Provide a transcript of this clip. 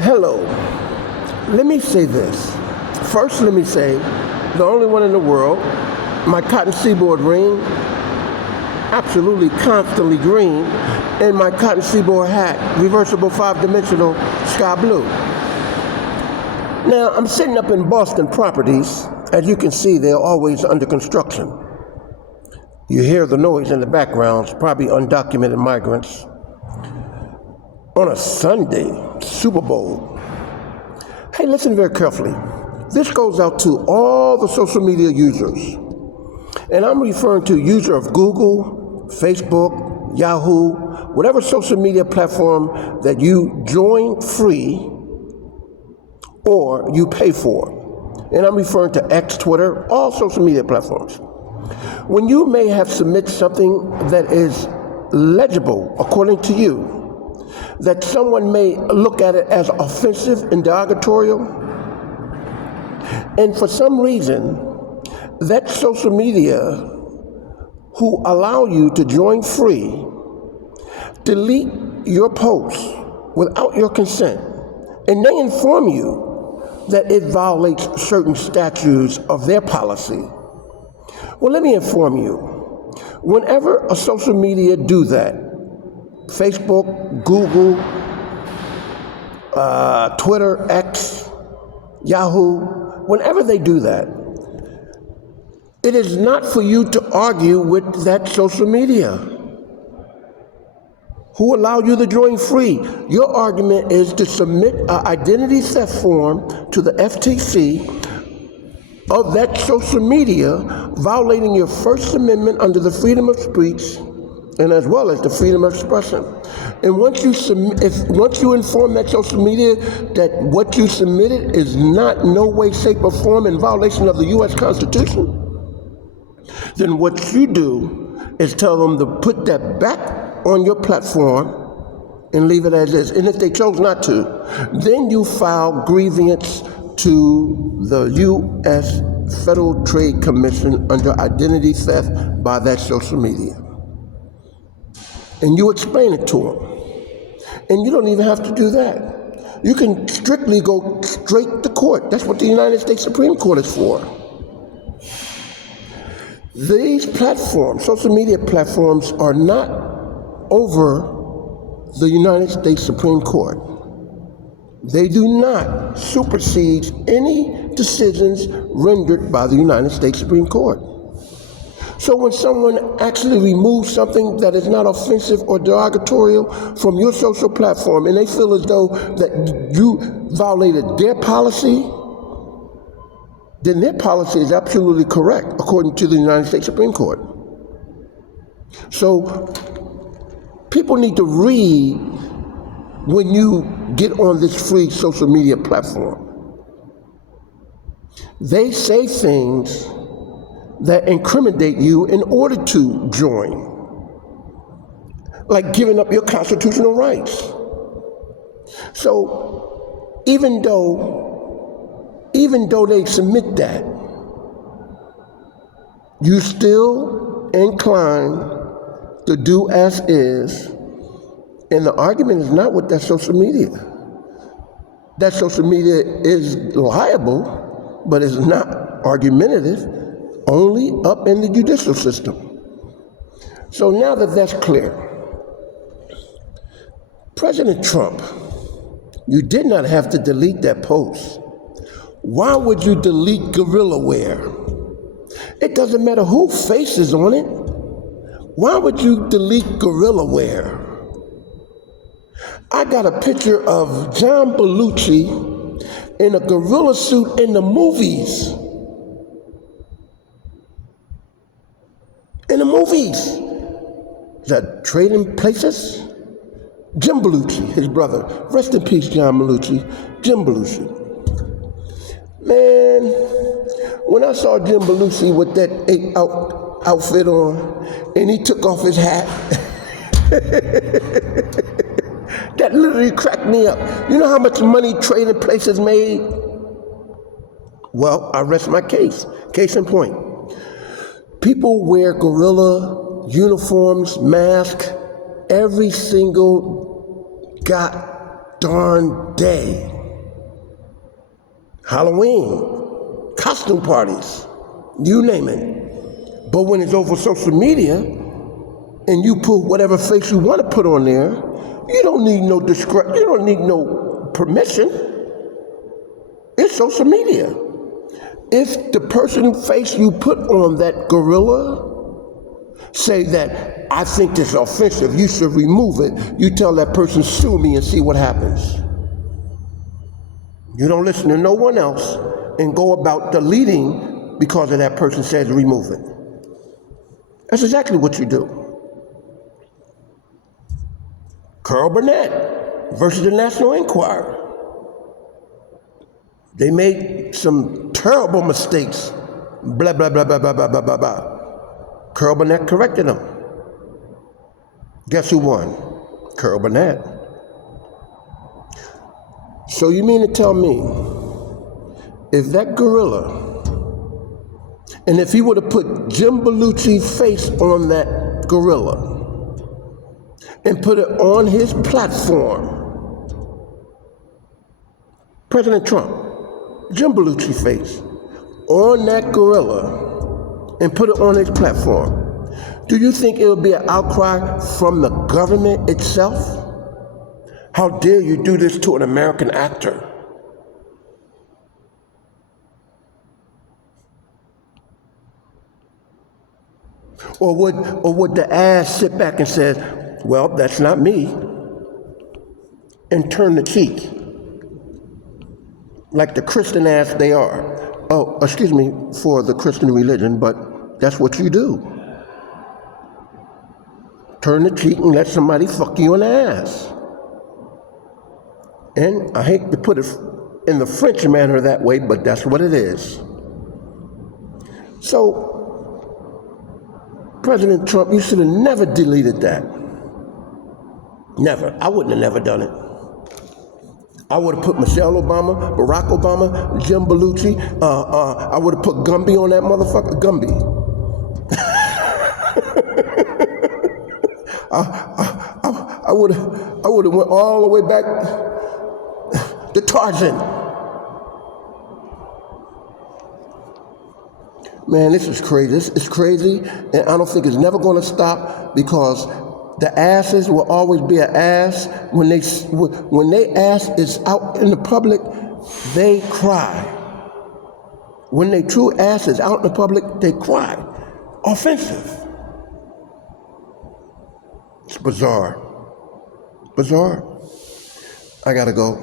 Hello. Let me say this. First, let me say, the only one in the world, my cotton seaboard ring, absolutely constantly green, and my cotton seaboard hat, reversible 5-dimensional sky blue. Now, I'm sitting up in Boston Properties. As you can see, they're always under construction. You hear the noise in the background, it's probably undocumented migrants. On a Sunday, Super Bowl. Hey, listen very carefully. This goes out to all the social media users. And I'm referring to user of Google, Facebook, Yahoo, whatever social media platform that you join free or you pay for. And I'm referring to X, Twitter, all social media platforms. When you may have submitted something that is legible according to you, that someone may look at it as offensive and derogatory, and for some reason, that social media who allow you to join free delete your post without your consent, and they inform you that it violates certain statutes of their policy. Well, let me inform you, whenever a social media do that, Facebook, Google, Twitter, X, Yahoo, whenever they do that, it is not for you to argue with that social media who allow you to join free. Your argument is to submit an identity theft form to the FTC of that social media, violating your First Amendment under the freedom of speech and as well as the freedom of expression. And once you inform that social media that what you submitted is not no way, shape, or form in violation of the U.S. Constitution, then what you do is tell them to put that back on your platform and leave it as is. And if they chose not to, then you file grievance to the U.S. Federal Trade Commission under identity theft by that social media. And you explain it to them. And you don't even have to do that. You can strictly go straight to court. That's what the United States Supreme Court is for. These platforms, social media platforms, are not over the United States Supreme Court. They do not supersede any decisions rendered by the United States Supreme Court. So when someone actually removes something that is not offensive or derogatory from your social platform and they feel as though that you violated their policy, then their policy is absolutely correct according to the United States Supreme Court. So people need to read when you get on this free social media platform. They say things that incriminate you in order to join, like giving up your constitutional rights. So even though they submit that, you still inclined to do as is, and the argument is not with that social media. That social media is liable, but is not argumentative, only up in the judicial system. So now that that's clear, President Trump, you did not have to delete that post. Why would you delete GorillaWare? It doesn't matter who face is on it. Why would you delete GorillaWare? I got a picture of John Belushi in a gorilla suit in the movies. In the movies. Is that Trading Places? Jim Belushi, his brother. Rest in peace, John Belushi. Jim Belushi. Man, when I saw Jim Belushi with that outfit on, and he took off his hat, that literally cracked me up. You know how much money Trading Places made? Well, I rest my case. Case in point. People wear gorilla uniforms, masks, every single darn day. Halloween, costume parties, you name it. But when it's over social media and you put whatever face you want to put on there, you don't need no you don't need no permission. It's social media. If the person face you put on that gorilla say that I think this is offensive, you should remove it, you tell that person sue me and see what happens. You don't listen to no one else and go about deleting because of that person says remove it. That's exactly what you do. Carl Burnett versus the National Enquirer. They made some terrible mistakes. Blah, blah, blah, blah, blah, blah, blah, blah, blah. Carl Burnett corrected them. Guess who won? Carl Burnett. So you mean to tell me, if that gorilla, and if he would have put Jim Belushi's face on that gorilla and put it on his platform, President Trump, Jim Belushi's face on that gorilla and put it on his platform, do you think it would be an outcry from the government itself? How dare you do this to an American actor? Or would the ass sit back and say, well, that's not me, and turn the cheek, like the Christian ass they are? Oh, excuse me for the Christian religion, but that's what you do. Turn the cheek and let somebody fuck you in the ass. And I hate to put it in the French manner that way, but that's what it is. So, President Trump, you should have never deleted that. Never. I wouldn't have never done it. I would have put Michelle Obama, Barack Obama, Jim Belushi. I would have put Gumby on that motherfucker. Gumby. I would have went all the way back to Tarzan. Man, this is crazy. It's crazy, and I don't think it's never going to stop, because the asses will always be an ass. When they ass is out in the public, they cry. When they true ass is out in the public, they cry. Offensive. It's bizarre. Bizarre. I gotta go.